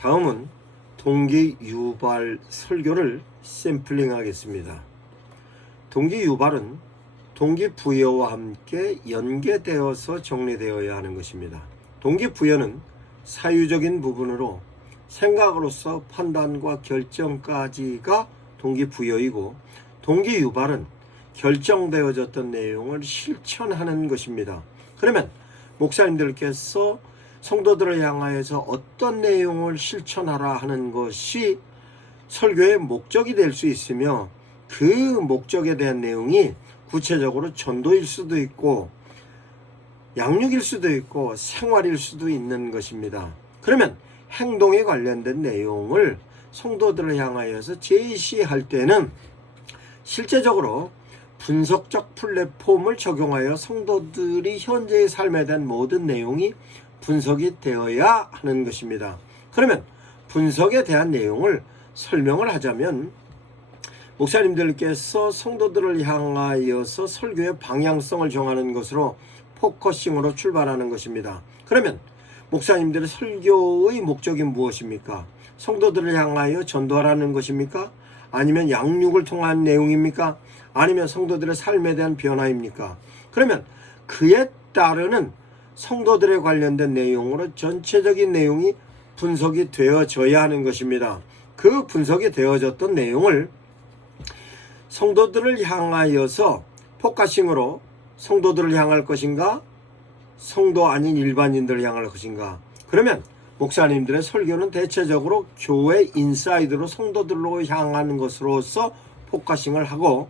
다음은 동기 유발 설교를 샘플링 하겠습니다. 동기 유발은 동기 부여와 함께 연계되어서 정리되어야 하는 것입니다. 동기 부여는 사유적인 부분으로 생각으로서 판단과 결정까지가 동기 부여이고, 동기 유발은 결정되어졌던 내용을 실천하는 것입니다. 그러면 목사님들께서 성도들을 향하여서 어떤 내용을 실천하라 하는 것이 설교의 목적이 될 수 있으며, 그 목적에 대한 내용이 구체적으로 전도일 수도 있고 양육일 수도 있고 생활일 수도 있는 것입니다. 그러면 행동에 관련된 내용을 성도들을 향하여서 제시할 때는 실제적으로 분석적 플랫폼을 적용하여 성도들이 현재의 삶에 대한 모든 내용이 분석이 되어야 하는 것입니다. 그러면 분석에 대한 내용을 설명을 하자면, 목사님들께서 성도들을 향하여서 설교의 방향성을 정하는 것으로 포커싱으로 출발하는 것입니다. 그러면 목사님들의 설교의 목적이 무엇입니까? 성도들을 향하여 전도하라는 것입니까? 아니면 양육을 통한 내용입니까? 아니면 성도들의 삶에 대한 변화입니까? 그러면 그에 따르는 성도들에 관련된 내용으로 전체적인 내용이 분석이 되어져야 하는 것입니다. 그 분석이 되어졌던 내용을 성도들을 향하여서 포커싱으로 성도들을 향할 것인가, 성도 아닌 일반인들을 향할 것인가. 그러면 목사님들의 설교는 대체적으로 교회 인사이드로 성도들로 향하는 것으로서 포커싱을 하고,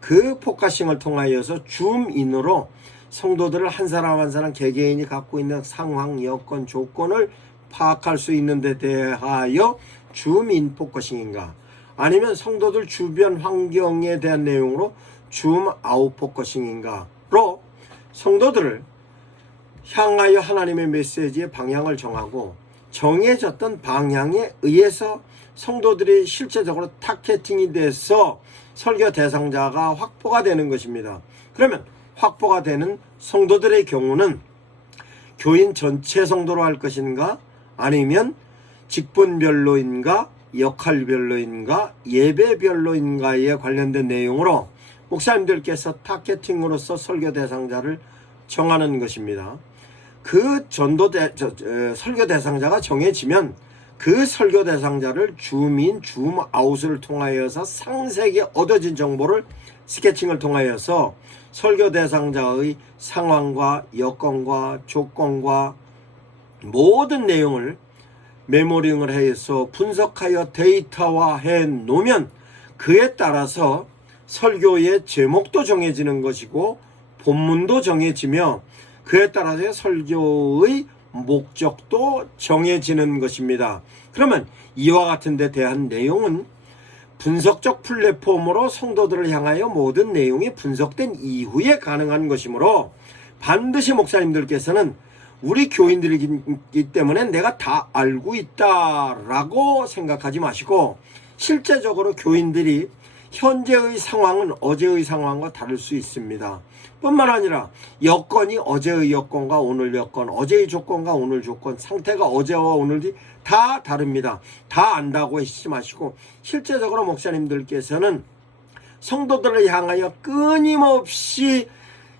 그 포커싱을 통하여서 줌인으로 성도들을 한 사람 한 사람 개개인이 갖고 있는 상황, 여건, 조건을 파악할 수 있는 데 대하여 줌인 포커싱인가, 아니면 성도들 주변 환경에 대한 내용으로 줌아웃 포커싱인가로 성도들을 향하여 하나님의 메시지의 방향을 정하고, 정해졌던 방향에 의해서 성도들이 실제적으로 타겟팅이 돼서 설교 대상자가 확보가 되는 것입니다. 그러면 확보가 되는 성도들의 경우는 교인 전체 성도로 할 것인가, 아니면 직분별로인가, 역할별로인가, 예배별로인가에 관련된 내용으로 목사님들께서 타겟팅으로서 설교 대상자를 정하는 것입니다. 그 설교 대상자가 정해지면 그 설교 대상자를 줌인, 줌아웃을 통하여서 상세하게 얻어진 정보를 스케칭을 통하여서 설교 대상자의 상황과 여건과 조건과 모든 내용을 메모링을 해서 분석하여 데이터화해 놓으면, 그에 따라서 설교의 제목도 정해지는 것이고 본문도 정해지며, 그에 따라서 설교의 목적도 정해지는 것입니다. 그러면 이와 같은 데 대한 내용은 분석적 플랫폼으로 성도들을 향하여 모든 내용이 분석된 이후에 가능한 것이므로, 반드시 목사님들께서는 우리 교인들이기 때문에 내가 다 알고 있다라고 생각하지 마시고, 실제적으로 교인들이 현재의 상황은 어제의 상황과 다를 수 있습니다. 뿐만 아니라 여건이 어제의 여건과 오늘 여건, 어제의 조건과 오늘 조건, 상태가 어제와 오늘이 다 다릅니다. 다 안다고 하시지 마시고, 실제적으로 목사님들께서는 성도들을 향하여 끊임없이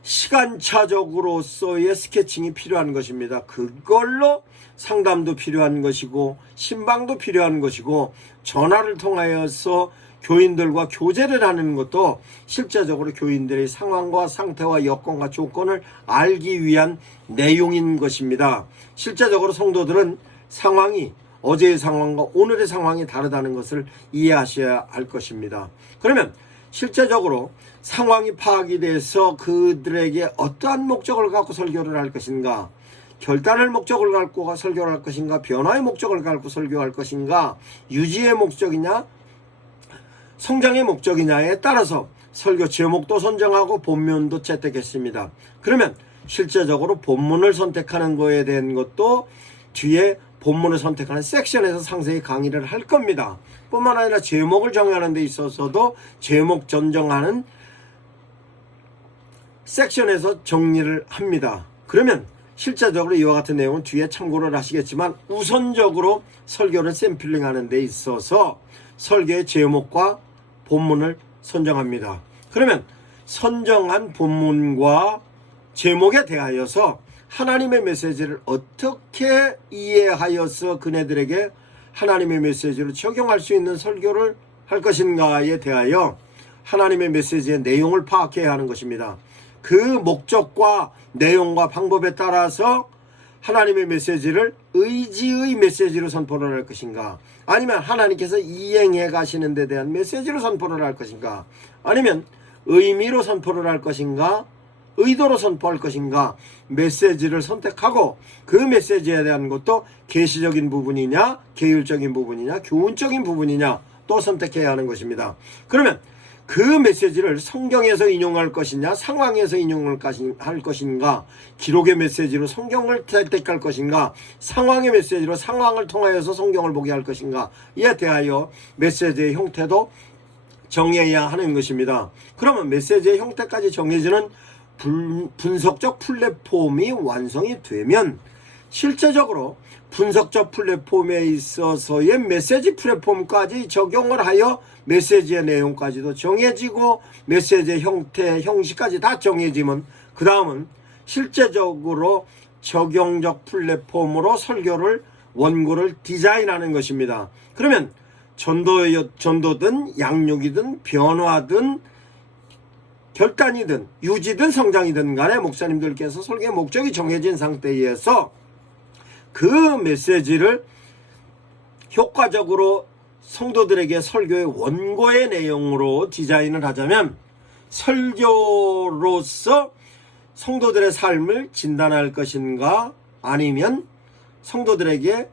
시간차적으로서의 스케칭이 필요한 것입니다. 그걸로 상담도 필요한 것이고 신방도 필요한 것이고, 전화를 통하여서 교인들과 교제를 하는 것도 실제적으로 교인들의 상황과 상태와 여건과 조건을 알기 위한 내용인 것입니다. 실제적으로 성도들은 상황이 어제의 상황과 오늘의 상황이 다르다는 것을 이해하셔야 할 것입니다. 그러면 실제적으로 상황이 파악이 돼서 그들에게 어떠한 목적을 갖고 설교를 할 것인가, 결단을 목적을 갖고 설교를 할 것인가, 변화의 목적을 갖고 설교할 것인가, 유지의 목적이냐, 성장의 목적이냐에 따라서 설교 제목도 선정하고 본문도 채택했습니다. 그러면 실제적으로 본문을 선택하는 거에 대한 것도 뒤에 본문을 선택하는 섹션에서 상세히 강의를 할 겁니다. 뿐만 아니라 제목을 정하는 데 있어서도 제목 전정하는 섹션에서 정리를 합니다. 그러면 실제적으로 이와 같은 내용은 뒤에 참고를 하시겠지만 우선적으로 설교를 샘플링 하는 데 있어서 설교의 제목과 본문을 선정합니다. 그러면 선정한 본문과 제목에 대하여서 하나님의 메시지를 어떻게 이해하여서 그네들에게 하나님의 메시지를 적용할 수 있는 설교를 할 것인가에 대하여 하나님의 메시지의 내용을 파악해야 하는 것입니다. 그 목적과 내용과 방법에 따라서 하나님의 메시지를 의지의 메시지로 선포를 할 것인가, 아니면 하나님께서 이행해 가시는 데 대한 메시지로 선포를 할 것인가, 아니면 의미로 선포를 할 것인가, 의도로 선포할 것인가, 메시지를 선택하고 그 메시지에 대한 것도 계시적인 부분이냐, 계율적인 부분이냐, 교훈적인 부분이냐 또 선택해야 하는 것입니다. 그러면 그 메시지를 성경에서 인용할 것이냐, 상황에서 인용할 것인가, 기록의 메시지로 성경을 택할 것인가, 상황의 메시지로 상황을 통하여서 성경을 보게 할 것인가, 이에 대하여 메시지의 형태도 정해야 하는 것입니다. 그러면 메시지의 형태까지 정해지는 분석적 플랫폼이 완성이 되면 실제적으로 분석적 플랫폼에 있어서의 메시지 플랫폼까지 적용을 하여 메시지의 내용까지도 정해지고 메시지의 형태, 형식까지 다 정해지면 그 다음은 실제적으로 적용적 플랫폼으로 설교를, 원고를 디자인하는 것입니다. 그러면 전도든 양육이든 변화든 결단이든 유지든 성장이든 간에 목사님들께서 설교의 목적이 정해진 상태에서 그 메시지를 효과적으로 성도들에게 설교의 원고의 내용으로 디자인을 하자면 설교로서 성도들의 삶을 진단할 것인가, 아니면 성도들에게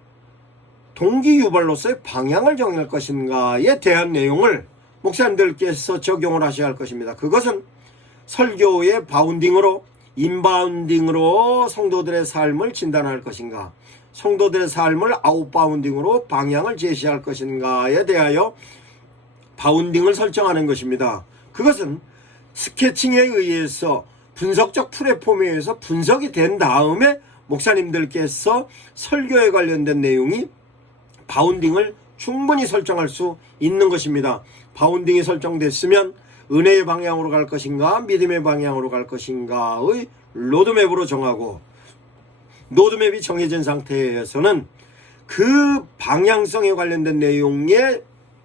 동기유발로서의 방향을 정할 것인가에 대한 내용을 목사님들께서 적용을 하셔야 할 것입니다. 그것은 설교의 바운딩으로, 인바운딩으로 성도들의 삶을 진단할 것인가, 성도들의 삶을 아웃바운딩으로 방향을 제시할 것인가에 대하여 바운딩을 설정하는 것입니다. 그것은 스케칭에 의해서 분석적 플랫폼에 의해서 분석이 된 다음에 목사님들께서 설교에 관련된 내용이 바운딩을 충분히 설정할 수 있는 것입니다. 바운딩이 설정됐으면 은혜의 방향으로 갈 것인가, 믿음의 방향으로 갈 것인가의 로드맵으로 정하고, 로드맵이 정해진 상태에서는 그 방향성에 관련된 내용에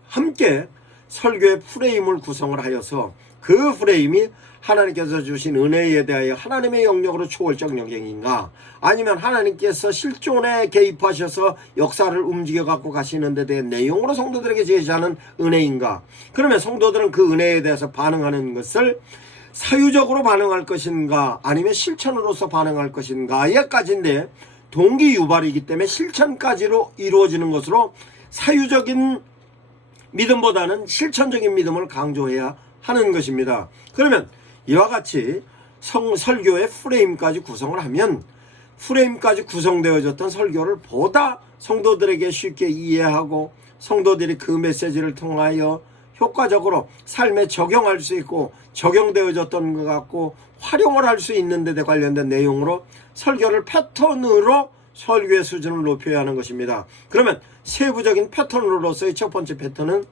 함께 설교의 프레임을 구성을 하여서 그 프레임이 하나님께서 주신 은혜에 대하여 하나님의 영역으로 초월적 영역인가, 아니면 하나님께서 실존에 개입하셔서 역사를 움직여 갖고 가시는 데 대한 내용으로 성도들에게 제시하는 은혜인가. 그러면 성도들은 그 은혜에 대해서 반응하는 것을 사유적으로 반응할 것인가, 아니면 실천으로서 반응할 것인가에까지인데, 동기 유발이기 때문에 실천까지로 이루어지는 것으로 사유적인 믿음보다는 실천적인 믿음을 강조해야 하는 것입니다. 그러면 이와 같이 설교의 프레임까지 구성을 하면 프레임까지 구성되어졌던 설교를 보다 성도들에게 쉽게 이해하고 성도들이 그 메시지를 통하여 효과적으로 삶에 적용할 수 있고 적용되어졌던 것 같고 활용을 할 수 있는 데 관련된 내용으로 설교를 패턴으로 설교의 수준을 높여야 하는 것입니다. 그러면 세부적인 패턴으로서의 첫 번째 패턴은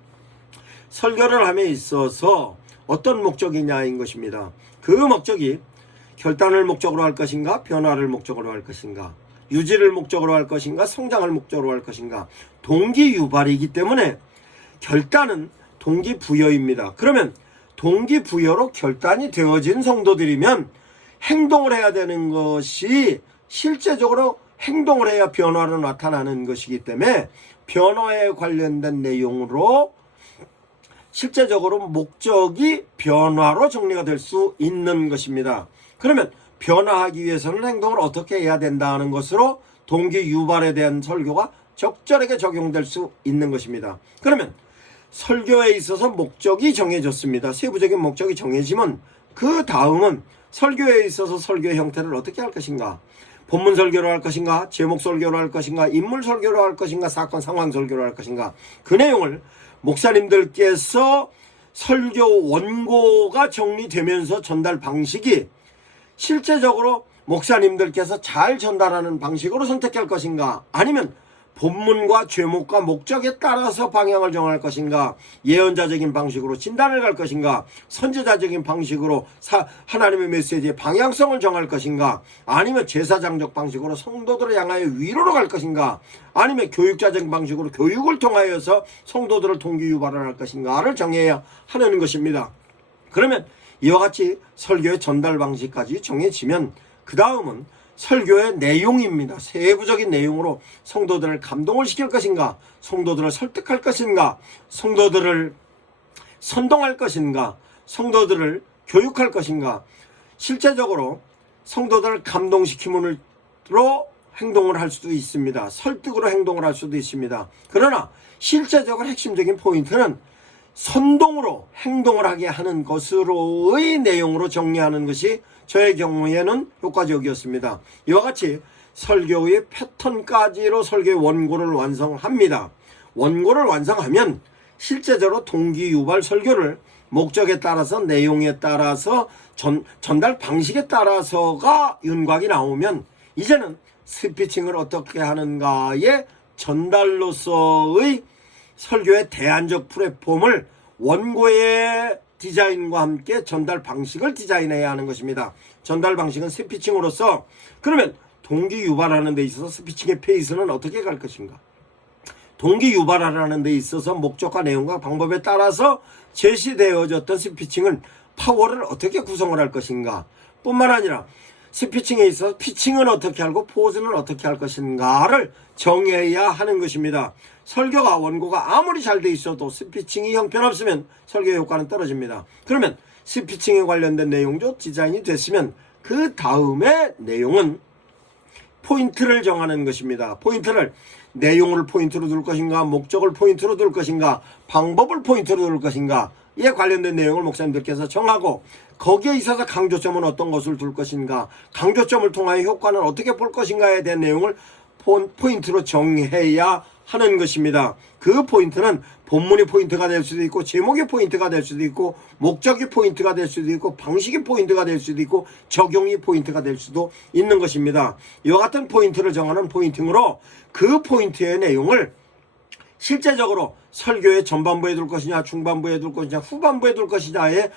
설교를 함에 있어서 어떤 목적이냐인 것입니다. 그 목적이 결단을 목적으로 할 것인가, 변화를 목적으로 할 것인가, 유지를 목적으로 할 것인가, 성장을 목적으로 할 것인가, 동기유발이기 때문에 결단은 동기부여입니다. 그러면 동기부여로 결단이 되어진 성도들이면 행동을 해야 되는 것이 실제적으로 행동을 해야 변화로 나타나는 것이기 때문에 변화에 관련된 내용으로 실제적으로 목적이 변화로 정리가 될 수 있는 것입니다. 그러면 변화하기 위해서는 행동을 어떻게 해야 된다는 것으로 동기 유발에 대한 설교가 적절하게 적용될 수 있는 것입니다. 그러면 설교에 있어서 목적이 정해졌습니다. 세부적인 목적이 정해지면 그 다음은 설교에 있어서 설교의 형태를 어떻게 할 것인가, 본문 설교로 할 것인가, 제목 설교로 할 것인가, 인물 설교로 할 것인가, 사건 상황 설교로 할 것인가, 그 내용을 목사님들께서 설교 원고가 정리되면서 전달 방식이 실제적으로 목사님들께서 잘 전달하는 방식으로 선택할 것인가, 아니면 본문과 죄목과 목적에 따라서 방향을 정할 것인가, 예언자적인 방식으로 진단을 갈 것인가, 선지자적인 방식으로 하나님의 메시지의 방향성을 정할 것인가, 아니면 제사장적 방식으로 성도들을 향하여 위로로 갈 것인가, 아니면 교육자적인 방식으로 교육을 통하여서 성도들을 동기 유발을 할 것인가를 정해야 하는 것입니다. 그러면 이와 같이 설교의 전달 방식까지 정해지면 그 다음은 설교의 내용입니다. 세부적인 내용으로 성도들을 감동을 시킬 것인가, 성도들을 설득할 것인가, 성도들을 선동할 것인가, 성도들을 교육할 것인가, 실제적으로 성도들을 감동시킴으로 행동을 할 수도 있습니다. 설득으로 행동을 할 수도 있습니다. 그러나 실제적으로 핵심적인 포인트는 선동으로 행동을 하게 하는 것으로의 내용으로 정리하는 것이 저의 경우에는 효과적이었습니다. 이와 같이 설교의 패턴까지로 설교의 원고를 완성합니다. 원고를 완성하면 실제적으로 동기 유발 설교를 목적에 따라서, 내용에 따라서, 전달 방식에 따라서가 윤곽이 나오면 이제는 스피칭을 어떻게 하는가의 전달로서의 설교의 대안적 플랫폼을 원고의 디자인과 함께 전달 방식을 디자인해야 하는 것입니다. 전달 방식은 스피칭으로서, 그러면 동기 유발하는 데 있어서 스피칭의 페이스는 어떻게 갈 것인가? 동기 유발하는 데 있어서 목적과 내용과 방법에 따라서 제시되어졌던 스피칭은 파워를 어떻게 구성을 할 것인가? 뿐만 아니라 스피칭에 있어서 피칭은 어떻게 하고 포즈는 어떻게 할 것인가를 정해야 하는 것입니다. 설교가, 원고가 아무리 잘 돼 있어도 스피칭이 형편없으면 설교 효과는 떨어집니다. 그러면 스피칭에 관련된 내용도 디자인이 됐으면 그 다음에 내용은 포인트를 정하는 것입니다. 포인트를, 내용을 포인트로 둘 것인가, 목적을 포인트로 둘 것인가, 방법을 포인트로 둘 것인가, 이에 관련된 내용을 목사님들께서 정하고, 거기에 있어서 강조점은 어떤 것을 둘 것인가, 강조점을 통하여 효과는 어떻게 볼 것인가에 대한 내용을 포인트로 정해야 하는 것입니다. 그 포인트는 본문이 포인트가 될 수도 있고, 제목이 포인트가 될 수도 있고, 목적이 포인트가 될 수도 있고, 방식이 포인트가 될 수도 있고, 적용이 포인트가 될 수도 있는 것입니다. 이와 같은 포인트를 정하는 포인팅으로 그 포인트의 내용을 실제적으로 설교의 전반부에 둘 것이냐, 중반부에 둘 것이냐, 후반부에 둘 것이냐의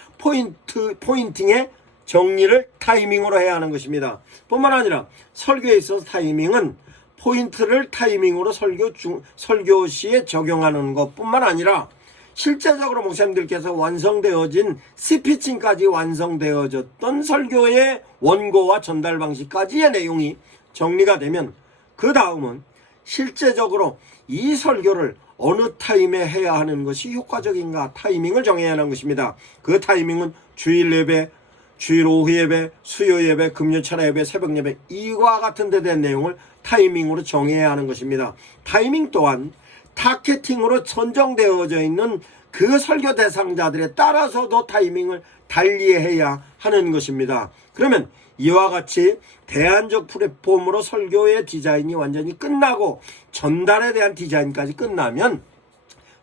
포인팅의 정리를 타이밍으로 해야 하는 것입니다. 뿐만 아니라 설교에 있어서 타이밍은 포인트를 타이밍으로 설교 시에 적용하는 것뿐만 아니라 실제적으로 목사님들께서 완성되어진 스피칭까지 완성되어졌던 설교의 원고와 전달 방식까지의 내용이 정리가 되면 그 다음은 실제적으로 이 설교를 어느 타임에 해야 하는 것이 효과적인가, 타이밍을 정해야 하는 것입니다. 그 타이밍은 주일 예배, 주일 오후 예배, 수요 예배, 금요 철야 예배, 새벽 예배, 이와 같은 데 대한 내용을 타이밍으로 정해야 하는 것입니다. 타이밍 또한 타겟팅으로 선정되어져 있는 그 설교 대상자들에 따라서도 타이밍을 달리해야 하는 것입니다. 그러면 이와 같이 대안적 플랫폼으로 설교의 디자인이 완전히 끝나고 전달에 대한 디자인까지 끝나면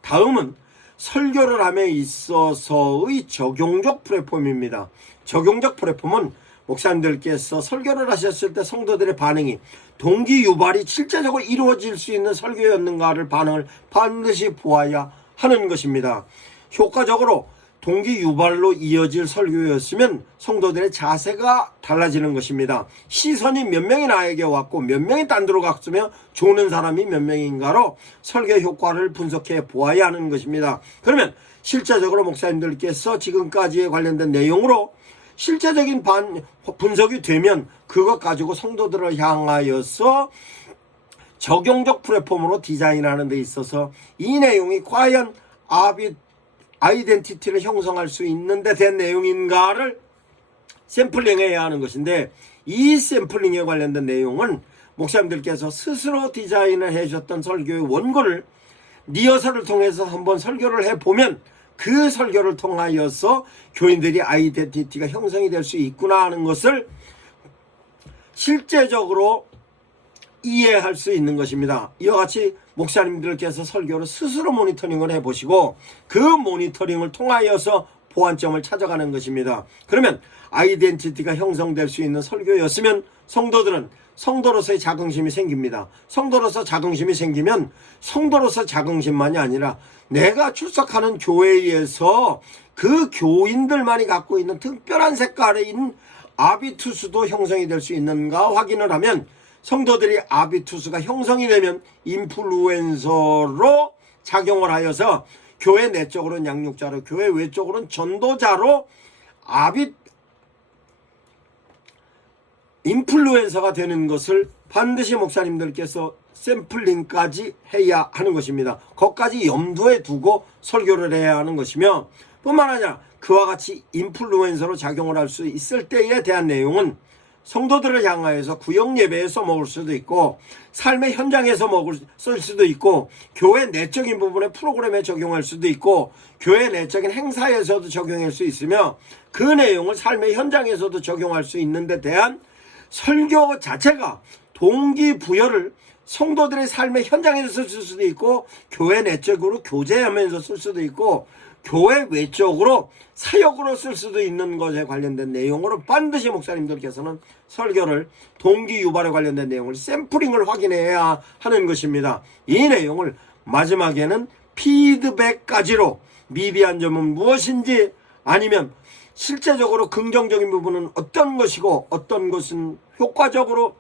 다음은 설교를 함에 있어서의 적용적 플랫폼입니다. 적용적 플랫폼은 목사님들께서 설교를 하셨을 때 성도들의 반응이 동기 유발이 실제적으로 이루어질 수 있는 설교였는가를 반응을 반드시 보아야 하는 것입니다. 효과적으로 동기 유발로 이어질 설교였으면 성도들의 자세가 달라지는 것입니다. 시선이 몇 명이 나에게 왔고 몇 명이 딴 데로 갔으며 조는 사람이 몇 명인가로 설교 효과를 분석해 보아야 하는 것입니다. 그러면 실제적으로 목사님들께서 지금까지에 관련된 내용으로 실제적인 분석이 되면 그것 가지고 성도들을 향하여서 적용적 플랫폼으로 디자인하는 데 있어서 이 내용이 과연 아이덴티티를 형성할 수 있는 데 대한 내용인가를 샘플링해야 하는 것인데, 이 샘플링에 관련된 내용은 목사님들께서 스스로 디자인을 해주셨던 설교의 원고를 리허설을 통해서 한번 설교를 해보면 그 설교를 통하여서 교인들이 아이덴티티가 형성이 될 수 있구나 하는 것을 실제적으로 이해할 수 있는 것입니다. 이와 같이 목사님들께서 설교를 스스로 모니터링을 해보시고 그 모니터링을 통하여서 보완점을 찾아가는 것입니다. 그러면 아이덴티티가 형성될 수 있는 설교였으면 성도들은 성도로서의 자긍심이 생깁니다. 성도로서 자긍심이 생기면 성도로서 자긍심만이 아니라 내가 출석하는 교회에서 그 교인들만이 갖고 있는 특별한 색깔인 아비투스도 형성이 될 수 있는가 확인을 하면 성도들이 아비투스가 형성이 되면 인플루엔서로 작용을 하여서 교회 내적으로는 양육자로, 교회 외적으로는 전도자로 인플루엔서가 되는 것을 반드시 목사님들께서 샘플링까지 해야 하는 것입니다. 그것까지 염두에 두고 설교를 해야 하는 것이며, 뿐만 아니라 그와 같이 인플루엔서로 작용을 할 수 있을 때에 대한 내용은 성도들을 향하여서 구역 예배에서 먹을 수도 있고, 삶의 현장에서 쓸 수도 있고, 교회 내적인 부분의 프로그램에 적용할 수도 있고, 교회 내적인 행사에서도 적용할 수 있으며, 그 내용을 삶의 현장에서도 적용할 수 있는 데 대한 설교 자체가 동기부여를 성도들의 삶의 현장에서 쓸 수도 있고, 교회 내적으로 교제하면서 쓸 수도 있고, 교회 외적으로 사역으로 쓸 수도 있는 것에 관련된 내용으로 반드시 목사님들께서는 설교를 동기 유발에 관련된 내용을 샘플링을 확인해야 하는 것입니다. 이 내용을 마지막에는 피드백까지로 미비한 점은 무엇인지, 아니면 실제적으로 긍정적인 부분은 어떤 것이고 어떤 것은 효과적으로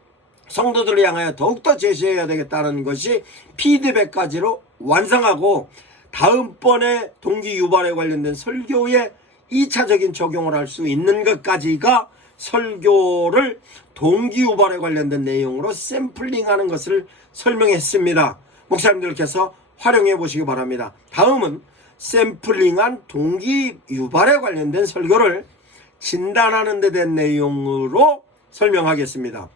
성도들을 향하여 더욱더 제시해야 되겠다는 것이 피드백까지로 완성하고, 다음번에 동기 유발에 관련된 설교에 2차적인 적용을 할 수 있는 것까지가 설교를 동기 유발에 관련된 내용으로 샘플링하는 것을 설명했습니다. 목사님들께서 활용해 보시기 바랍니다. 다음은 샘플링한 동기 유발에 관련된 설교를 진단하는 데 대한 내용으로 설명하겠습니다.